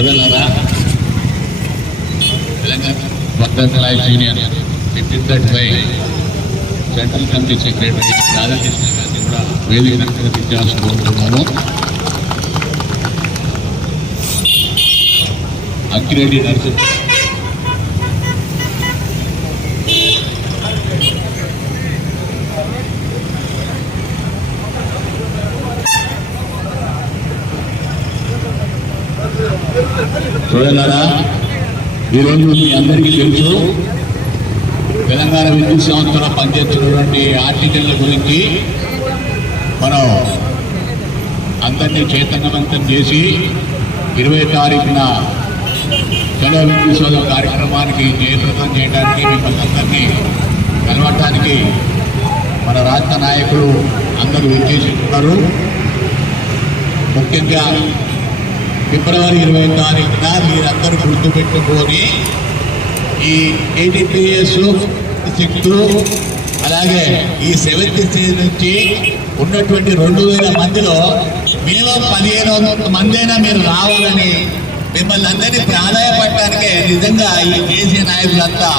ప్రజలారా Telangana workers life union fifteen thirty five central committee secretary Radhakrishna గారిని కూడా వేదిక నమస్కరించాల్సి కోరుతున్నాము అక్కిరెడ్డి నరసింహ చూడలారా ఈరోజు మీ అందరికీ తెలుసు తెలంగాణ విద్యుత్ సంస్థలో పనిచేస్తున్నటువంటి ఆర్టికల్ గురించి మనం అందరినీ చైతన్యవంతం చేసి ఇరవై తారీఖున చలో విద్యుత్సోదం కార్యక్రమానికి జయప్రదం చేయడానికి మిమ్మల్ని అందరినీ కలవటానికి మన రాష్ట్ర నాయకులు అందరూ విచ్చేసి ఉన్నారు. ముఖ్యంగా ఫిబ్రవరి ఇరవై తారీఖున మీరందరూ గుర్తుపెట్టుకొని ఈ ఏటీపీఎస్ సిక్స్ అలాగే ఈ సెవెంత్ స్టేజ్ నుంచి ఉన్నటువంటి రెండు వేల మందిలో మినిమం పదిహేను వందల మంది అయినా మీరు రావాలని మిమ్మల్ని అందరినీ ప్రాధాయపడటానికే నిజంగా ఈ దేశీయ నాయకులంతా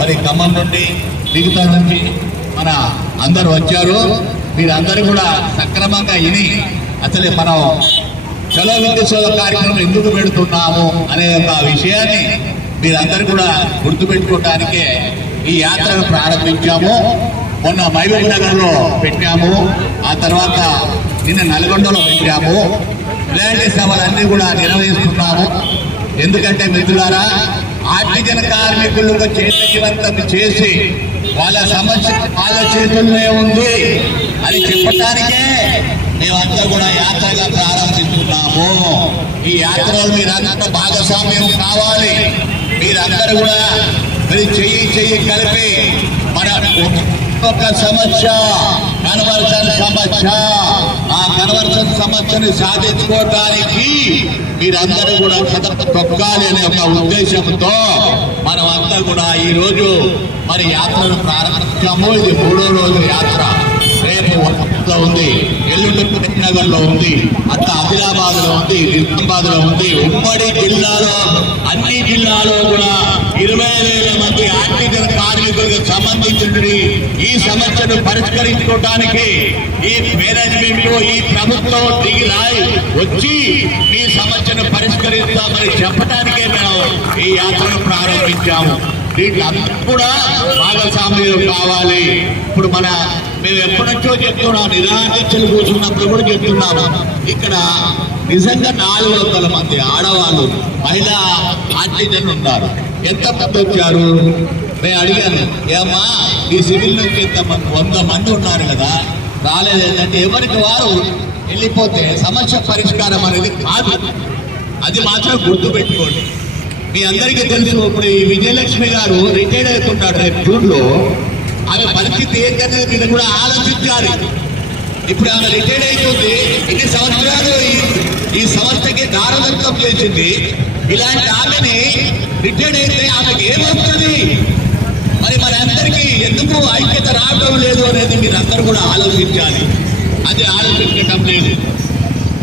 మరి ఖమ్మం నుండి మిగతా నుంచి మన అందరూ వచ్చారు. మీరందరూ కూడా సక్రమంగా ఇని అసలు మనం చలో విద్యుత్ కార్యక్రమం ఎందుకు పెడుతున్నాము అనే ఒక విషయాన్ని మీరందరూ కూడా గుర్తుపెట్టుకోవటానికే ఈ యాత్రను ప్రారంభించాము. మొన్న మహబూబ్ నగర్లో పెట్టాము. ఆ తర్వాత నిన్న నల్గొండలో పెట్టాము. ఇలాంటి సభలన్నీ కూడా నిర్వహిస్తున్నాము. ఎందుకంటే మిత్రులారా ఆర్టిజన్ కార్మికులకు చేతివంతం చేసి వాళ్ళ సమస్య వాళ్ళ చేతుల్లో ఉంది. అని చెప్పటానికే మేమంతా కూడా యాత్రగా ప్రారంభిస్తున్నాము. ఈ యాత్రలో మీరంతా భాగస్వామ్యం కావాలి. మీరందరూ కూడా మరి చెయ్యి చెయ్యి కలిపి మన ఒక సమస్య కన్వర్షన్ సమస్య ఆ కన్వర్షన్ సమస్యను సాధించుకోవడానికి మీరందరూ కూడా కథ తొక్కాలి అనే ఒక ఉద్దేశంతో మనం అంతా కూడా ఈ రోజు మరి యాత్రను ప్రారంభించాము ఇది మూడో రోజు యాత్ర. వరంగల్లో ఉంది. ఎల్లుండి నగర్లో ఉంది. అట్లా ఆదిలాబాద్లో ఉంది. నిజామాబాద్లో ఉంది. ఉమ్మడి జిల్లాలో అన్ని జిల్లాలో కూడా ఇరవై వేల మంది ఆర్థిక కార్మికులకు సంబంధించినది ఈ సమస్యను పరిష్కరించుకోవడానికి ఈ మేనేజ్మెంట్ ఈ ప్రభుత్వం దిగి రాయి వచ్చి ఈ సమస్యను పరిష్కరిస్తామని చెప్పడానికే మేము ఈ యాత్రను ప్రారంభించాము. దీంట్లో అందరూ కూడా భాగస్వామ్యం కావాలి. ఇప్పుడు మన మేము ఎప్పటి నుంచో చెప్తున్నాం నిరాశలు కూర్చున్నప్పుడు కూడా చెప్తున్నాము. ఇక్కడ నిజంగా నాలుగు వందల మంది ఆడవాళ్ళు మహిళా ఆర్టిజన్ ఉన్నారు. ఎంతమంది వచ్చారు? నేను అడిగాను ఏమ్మా ఈ సివిల్ నుంచి ఎంత వంద మంది ఉన్నారు కదా రాలేదు ఎవరికి వారు వెళ్ళిపోతే సమస్య పరిష్కారం అనేది కాదు. అది మాత్రం గుర్తుపెట్టుకోండి మీ అందరికీ తెలుసు ఇప్పుడు ఈ విజయలక్ష్మి గారు రిటైర్డ్ అవుతుంటాడు రేపు జూన్లో. ఆమె పరిస్థితి ఏంటనేది మీరు కూడా ఆలోచించాలి ఇప్పుడు ఆమె రిటైర్డ్ అవుతుంది ఎన్ని సంవత్సరాలు ఈ- సంస్థకి దారదత్వం చేసింది ఇలాంటి ఆమెని రిటైర్డ్ అయితే ఆమెకి ఏమవుతుంది మరి మన అందరికీ ఎందుకు ఐక్యత రావడం లేదు అనేది మీరు అందరూ కూడా ఆలోచించాలి. అది ఆలోచించటం లేదు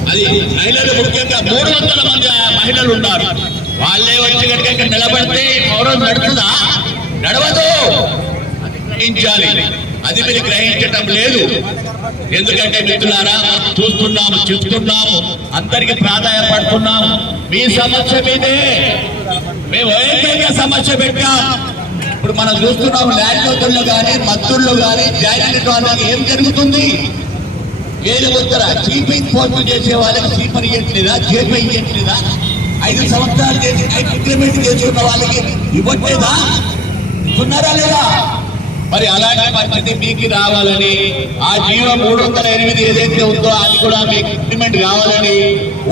అది మహిళలు ముఖ్యంగా మూడు వందల మంది మహిళలు ఉన్నారు. వాళ్ళే వచ్చి కనుక నిలబడితే గౌరవం నడుతుందా నడవదు. గ్రహించాలి. అది మీరు గ్రహించటం లేదు. ఎందుకంటే మిత్రులారా మనం చూస్తున్నాము చెప్తున్నాము అందరికి ప్రాధాన్యపడుతున్నాము మీ సమస్య మీదే. మేము ఏకైక సమస్య పెట్టాం. ఇప్పుడు మనం చూస్తున్నాం ల్యాండ్ కానీ మత్తుల్లో కానీ జాయిన్ వాళ్ళకి ఏం జరుగుతుంది? వేరే ఉత్తర చీపింగ్ పోస్టు చేసే వాళ్ళకి చీపర్ ఇవ్వట్లేదా? చేప ఇవ్వట్లేదా? ఐదు సంవత్సరాలు చేసి ఐదు ఇంక్రిమెంట్ చేసుకున్న వాళ్ళకి ఇవ్వట్లేదా? ఉన్నారా లేదా? మరి అలాంటి పరిస్థితి మీకు రావాలని ఆ జీవో మూడు వందల ఎనిమిది ఏదైతే ఉందో అది కూడా మీకు ఇంప్లిమెంట్ కావాలని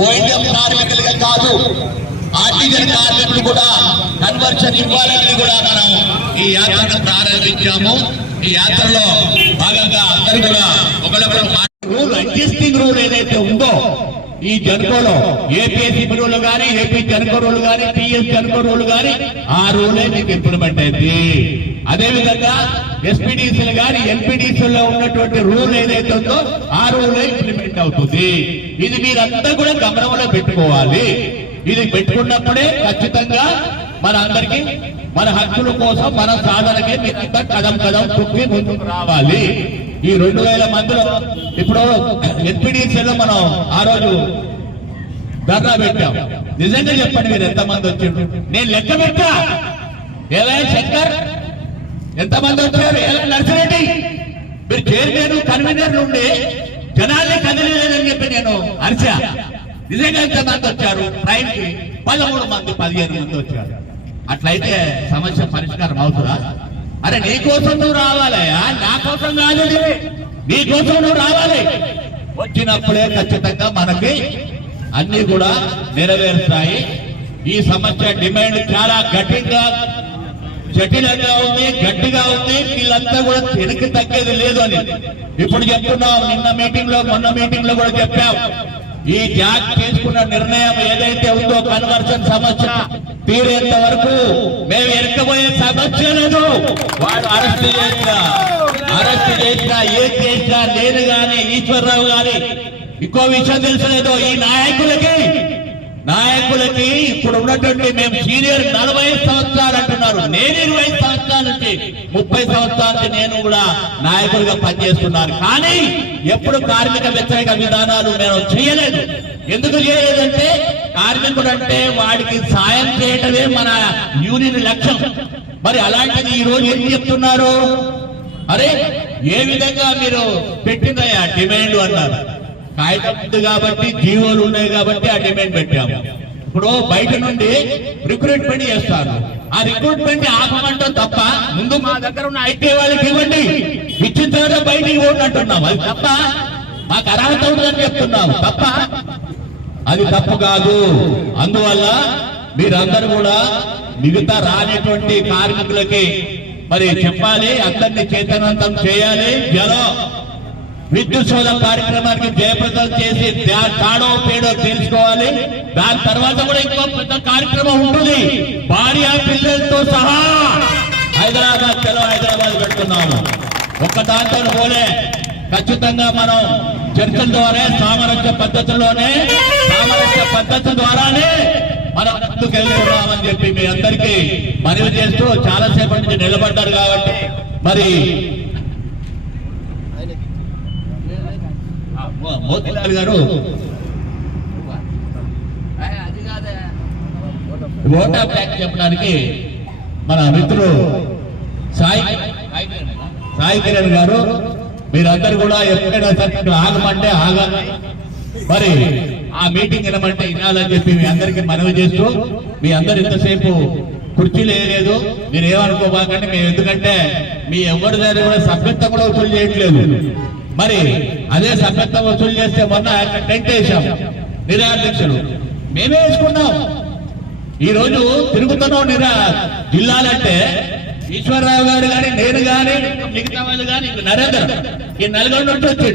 ఓఎన్ఎం కార్మికులుగా కాదు ఆర్టిజన్ కార్మికులు కూడా కన్వర్షన్ ఇవ్వాలని కూడా మనం ఈ యాత్రను ప్రారంభించాము. ఈ యాత్రలో భాగంగా అందరూ కూడా ఒకరికొకరు రూల్ అడ్జస్టింగ్ రూల్ ఏదైతే ఉందో ఈ జనుకోలో ఏపీఎస్సీ రూల్ కానీ ఏపీ జన్కో రూల్ కానీ టీఎస్ జన్కో రూల్ కానీ ఆ రూలే మీకు ఇంప్లిమెంట్ అయింది అదేవిధంగా ఎస్పీడీసీలు కానీ ఎల్పీడీసీలో ఉన్నటువంటి రూల్ ఏదైతే ఉందో ఆ రూలే ఇంప్లిమెంట్ అవుతుంది. ఇది మీరంతా కూడా గమనంలో పెట్టుకోవాలి. ఇది పెట్టుకున్నప్పుడే ఖచ్చితంగా మన అందరికీ మన హక్కుల కోసం మన సాధనకే మీరంతా కదం కదం తొక్కి ముందుకు రావాలి. ఈ రెండు వేల మందిలో ఇప్పుడు ఎన్పిడిసిలో మనం ఆ రోజు ధర్నా పెట్టాం. నిజంగా చెప్పండి మీరు ఎంతమంది వచ్చారు నేను లెక్క పెట్టా ఏవయ్య శంకర్ ఎంతమంది వచ్చారు ఎలా నర్సిరెడ్డి. మీరు చైర్మన్ కన్వీనర్ నుండి జనాలే కదిలేదని చెప్పి నేను అరిచా. నిజంగా ఎంతమంది వచ్చారు? ట్రైన్కి పదమూడు మంది పదిహేను మంది వచ్చారు. అట్లయితే సమస్య పరిష్కారం అవుతుందా? అరే నీ కోసం నువ్వు రావాలయా నా కోసం కాదు నీకోసం నీ నువ్వు రావాలి. వచ్చినప్పుడే ఖచ్చితంగా మనకి అన్ని కూడా నెరవేరుతాయి ఈ సమస్య డిమాండ్ చాలా గట్టిగా జటిలంగా ఉంది గట్టిగా ఉంది. వీళ్ళంతా కూడా వెనక్కి తగ్గేది లేదు అని. ఇప్పుడు చెప్తున్నాం నిన్న మీటింగ్లో మొన్న మీటింగ్లో కూడా చెప్పాం ఈ జాక్ తీసుకున్న నిర్ణయం ఏదైతే ఉందో కన్వర్షన్ సమస్య తీరేంత వరకు మేము ఎరకపోయే సమస్య లేదు. వాడు అరెస్ట్ చేసిన అరెస్ట్ చేసినా ఏం చేసినా నేను గాని ఈశ్వరరావు గాని ఇంకో విషయం తెలుసలేదో? ఈ నాయకులకి నాయకులకి ఇప్పుడు ఉన్నటువంటి మేము సీనియర్ నలభై సంవత్సరాలు అంటున్నారు. నేను ఇరవై సంవత్సరాల నుంచి ముప్పై సంవత్సరాల నుంచి నేను కూడా నాయకులుగా పనిచేస్తున్నాను. కానీ ఎప్పుడు కార్మిక వ్యతిరేక విధానాలు మేము చేయలేదు. ఎందుకు చేయలేదంటే కార్మికుడు అంటే వాడికి సాయం చేయటమే మన యూనియన్ లక్ష్యం. మరి అలాంటిది ఈ రోజు ఏం చెప్తున్నారు? అరే ఏ విధంగా మీరు పెట్టిందయ్యా డిమాండ్ అన్నారు. కాగితం కాబట్టి జీవోలు ఉన్నాయి కాబట్టి ఆ డిమాండ్ పెట్టాము. ఇప్పుడు బయట నుండి రిక్రూట్మెంట్ చేస్తారు. ఆ రిక్రూట్మెంట్ ఆపమంటాం తప్ప ముందు మా దగ్గర ఉన్న ఐటీ వాళ్ళకి ఇవ్వండి. ఇచ్చిన తర్వాత బయటికి ఇవ్వండి అంటున్నాం అది తప్ప మాకు అర్హత ఉందని చెప్తున్నాం తప్ప అది తప్పు కాదు. అందువల్ల మీరందరూ కూడా మిగతా రానటువంటి కార్మికులకి మరి చెప్పాలి అందరినీ చైతన్యవంతం చేయాలి. జలో విద్యుత్ శోధ కార్యక్రమానికి జయప్రదం చేసి తాడో పేడో తెలుసుకోవాలి దాని తర్వాత కూడా ఇంకో పెద్ద కార్యక్రమం ఉంటుంది. భార్య పిల్లలతో సహా హైదరాబాద్ చలో హైదరాబాద్ పెడుతున్నాము. ఒక్క దాంతో పోలే. ఖచ్చితంగా మనం చర్చల ద్వారా సామరస్య పద్ధతిలోనే సామరస్య పద్ధతి ద్వారానే మనం ముందుకు చెప్పి మీ అందరికీ మనవి చేస్తూ చాలా సేపటి నుంచి నిలబడ్డారు కాబట్టి మరి మోతిలాల్ గారు. ఓటా బ్యాంక్ చెప్పడానికి మన మిత్రుడు సాయి సాయి కిరణ్ గారు మీరందరూ కూడా ఎప్పుడైనా సరే ఆగమంటే ఆగాలి మరి ఆ మీటింగ్ వినమంటే వినాలని చెప్పి మీ అందరికీ మనవి చేస్తూ మీ అందరు ఇంతసేపు కుర్చీలు వేయలేదు. మీరు ఏమనుకోబాకండి మేము ఎందుకంటే మీ ఎవరి దగ్గర కూడా సభ్యత్వం కూడా వసూలు చేయట్లేదు. మరి అదే సభ్యత్వం వసూలు చేస్తే మొన్న టెంట్ వేసాం నిరాధ్యక్షులు మేమే వేసుకున్నాం. ఈ రోజు తిరుగుతున్నాం నిరా జిల్లాలంటే ఈశ్వరరావు గారు కానీ నేను గాని మిగతా వాళ్ళు కానీ నరేంద్ర. ఈ నలుగురు నుంచి